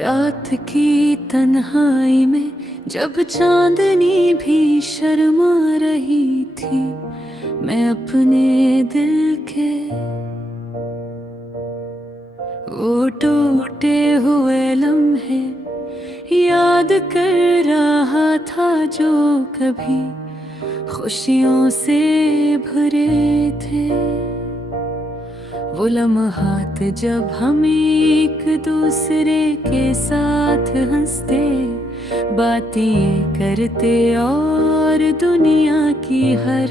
रात की तन्हाई में जब चांदनी भी शर्मा रही थी, मैं अपने दिल के वो टूटे हुए लम्हे याद कर रहा था, जो कभी खुशियों से भरे थे। वो लम्हात जब हम एक दूसरे के साथ हंसते, बातें करते और दुनिया की हर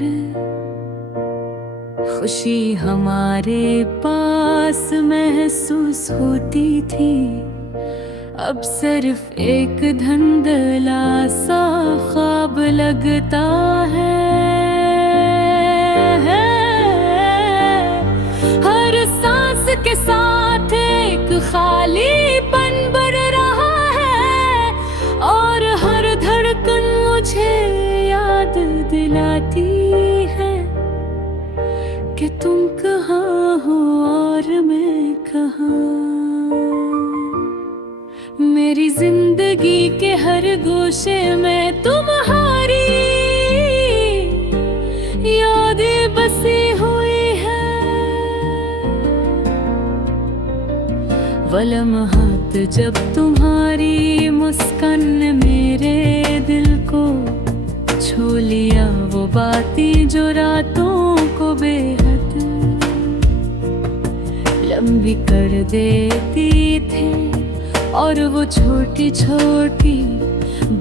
खुशी हमारे पास महसूस होती थी। अब सिर्फ एक धुंधला सा ख्वाब लगता है। हर सांस के साथ एक खालीपन बढ़ रहा है, और हर धड़कन मुझे याद दिलाती है कि तुम कहाँ हो और मैं कहाँ। मेरी जिंदगी के हर गोशे में तुम्हारी यादें बसी हुई है। वो लम्हात जब तुम्हारी मुस्कान ने मेरे दिल को छू लिया, वो बातें जो रातों को बेहद लंबी कर देती थी, और वो छोटी छोटी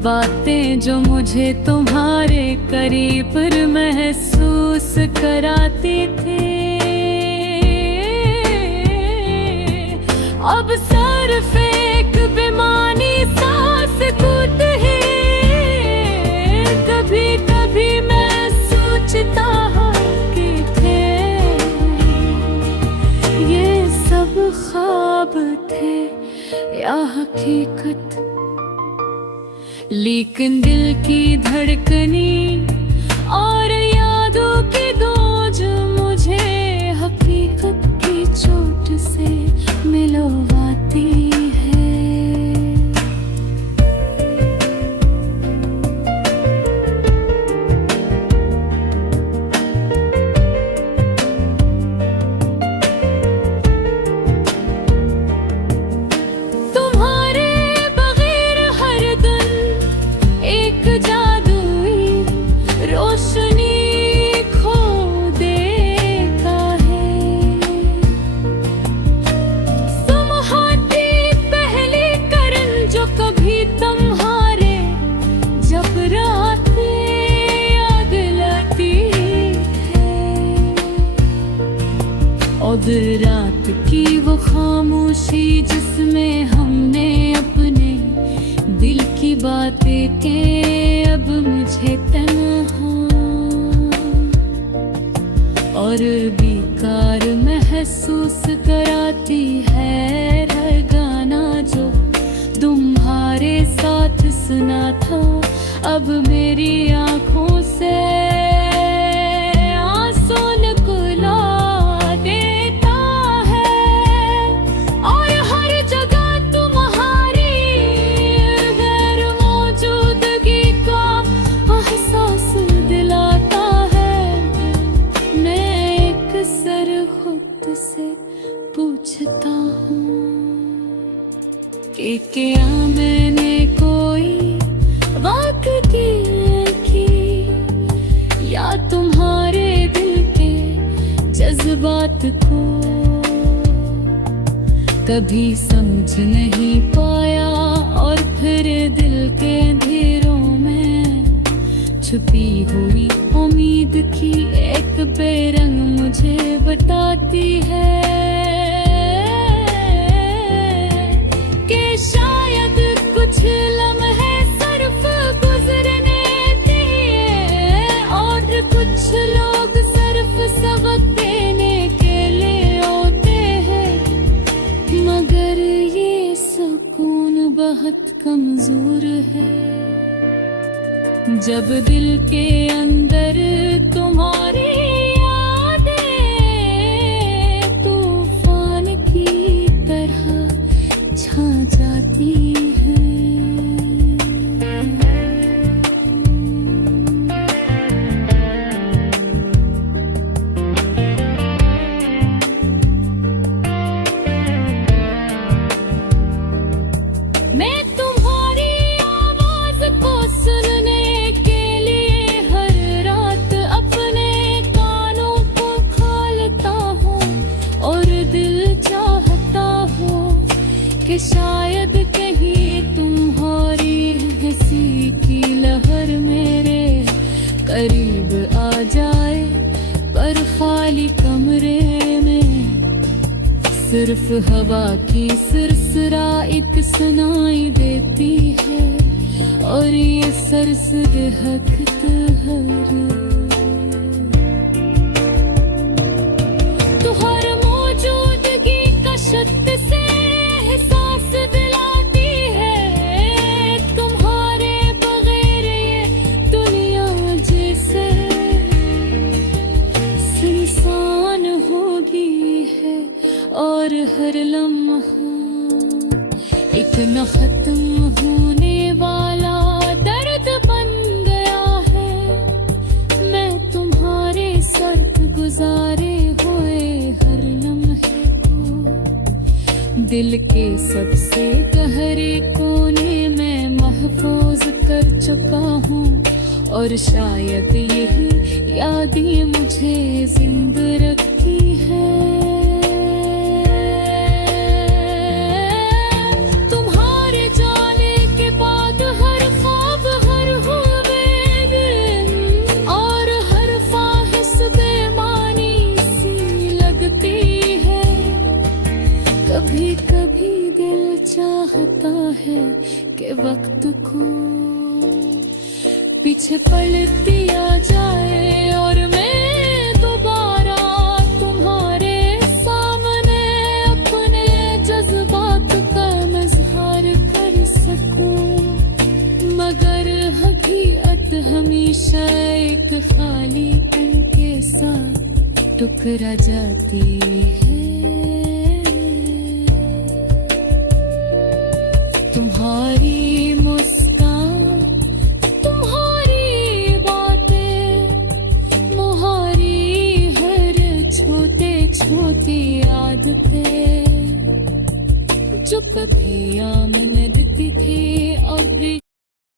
बातें जो मुझे तुम्हारे करीब महसूस कराती थी। अब सिर्फ एक बेमानी सांस कूद ही कभी कभी मैं सोचता हूँ कि थे ये सब ख्वाब थे या हकीकत। लेकिन दिल की धड़कनी और यादों की दोज मुझे हकीकत की चोट से मिलवाती है। और रात की वो खामोशी जिसमें हमने अपने दिल की बातें के अब मुझे तन्हा और बेकार महसूस कराती है। हर गाना जो तुम्हारे साथ सुना था अब मेरी आँखों से पूछता हूँ कि क्या मैंने कोई बात की या तुम्हारे दिल के जज्बात को कभी समझ नहीं पाया, और फिर दिल के अंधेरों में छुपी हुई उम्मीद की एक बेरंग मुझे बताती है कि शायद कुछ लम्हे सिर्फ गुजरने दिए, और कुछ लोग सिर्फ सबक देने के लिए होते हैं। मगर ये सुकून बहुत कमजोर है जब दिल के अंदर तुम्हारी यादें तूफान की तरह छा जाती करीब आ जाए, पर खाली कमरे में सिर्फ हवा की सिरसरा एक सुनाई देती है, और ये सरसद हकत हर तुहर मौजूदगी का शत से एहसास दिलाती है। तुम्हारे बगैर ये दुनिया जैसे सुनसान होगी है, और हर लम्हा एक न खत्म होने वाला दर्द बन गया है। मैं तुम्हारे साथ गुजारे हुए हर लम्हे को दिल के सबसे गहरे कोने में महफूज कर चुका हूँ, और शायद यही यादें मुझे जिंदा रखती है। कभी कभी दिल चाहता है कि वक्त को पीछे पलट दिया जाए, और मैं दोबारा तुम्हारे सामने अपने जज्बात का मजहार कर सकूं। मगर हकीकत हमेशा एक खाली पन के साथ टुकरा जाती है। तुम्हारी मुस्कान, तुम्हारी बातें, तुम्हारी हर छोटे छोटी आदतें जो कभी